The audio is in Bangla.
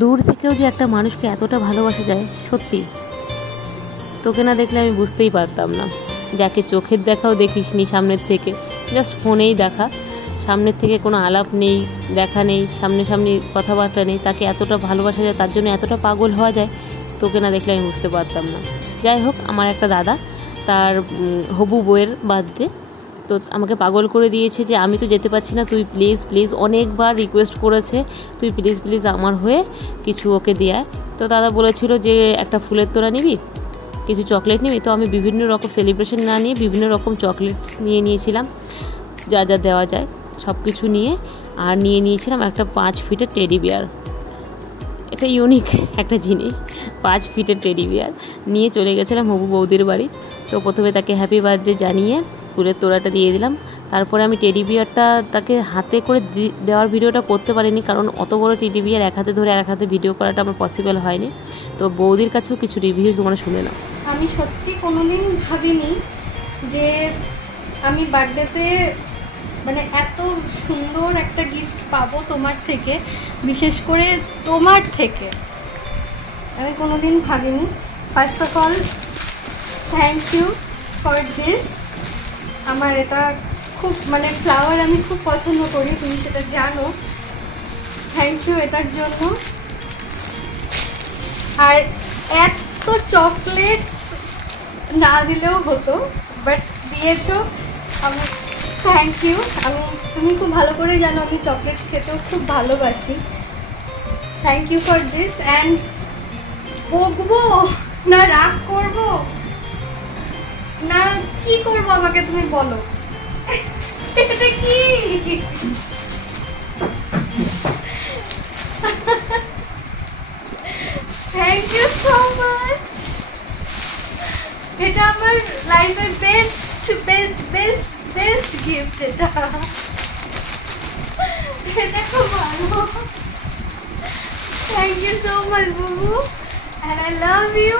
দূর থেকেও যে একটা মানুষকে এতটা ভালোবাসা যায়, সত্যি তোকে না দেখলে আমি বুঝতেই পারতাম না। যাকে চোখের দেখাও দেখিসনি সামনের থেকে, জাস্ট ফোনেই দেখা, সামনের থেকে কোনো আলাপ নেই, দেখা নেই, সামনে কথাবার্তা নেই, তাকে এতটা ভালোবাসা যায়, তার জন্য এতটা পাগল হওয়া যায়, তোকে না দেখলে আমি বুঝতে পারতাম না। যাই হোক, আমার একটা দাদা, তার হবু বউয়ের বার্থডে, তো আমাকে পাগল করে দিয়েছে যে আমি তো যেতে পারছি না, তুই প্লিজ প্লিজ, অনেকবার রিকোয়েস্ট করেছে, তুই প্লিজ প্লিজ আমার হয়ে কিছু ওকে দেয়া। তো দাদা বলেছিল যে একটা ফুলের তোড়া নিবি, কিছু চকলেট নিবি। তো আমি বিভিন্ন রকম সেলিব্রেশন না নিয়ে বিভিন্ন রকম চকলেটস নিয়েছিলাম, যা যা দেওয়া যায় সব কিছু নিয়ে। আর নিয়েছিলাম একটা 5 ফিটের টেডি বিয়ার। এটা ইউনিক একটা জিনিস, 5 ফিটের টেডি বিয়ার নিয়ে চলে গেছিলাম হবু বৌদির বাড়ি। তো প্রথমে তাকে হ্যাপি বার্থডে জানিয়ে ফুলের তোড়াটা দিয়ে দিলাম। তারপরে আমি টেডি বিয়ারটা তাকে হাতে করে দেওয়ার ভিডিওটা করতে পারিনি, কারণ অত বড় টেডি বিয়ার এক হাতে ধরে এক হাতে ভিডিও করাটা আমার পসিবল হয়নি। তো বৌদির কাছেও কিছু রিভিউ তোমরা শুনে নাও। আমি সত্যি কোনোদিন ভাবিনি যে আমি বার্থডেতে মানে এত সুন্দর একটা গিফট পাবো তোমার থেকে, বিশেষ করে তোমার থেকে আমি কোনোদিন ভাবিনি। First of all thank you for this. আমার এটা খুব মানে ফ্লাওয়ার আমি খুব পছন্দ করি, তুমি সেটা জানো। থ্যাংক ইউ এটার জন্য। আর এত চকলেটস না দিলেও হতো, বাট দিয়েছো, আমি থ্যাংক ইউ। তুমি খুব ভালো করে জানো আমি চকলেটস খেতেও খুব ভালোবাসি। Thank you for this. And বকবো না রাগ করবো না কি করবো আমাকে তুমি বলো, এটা কি? Thank you so much. এটা আমার লাইফের best best best best gift. এটা খুব ভালো। থ্যাংক ইউ সো মাচ বুবু, and I love you.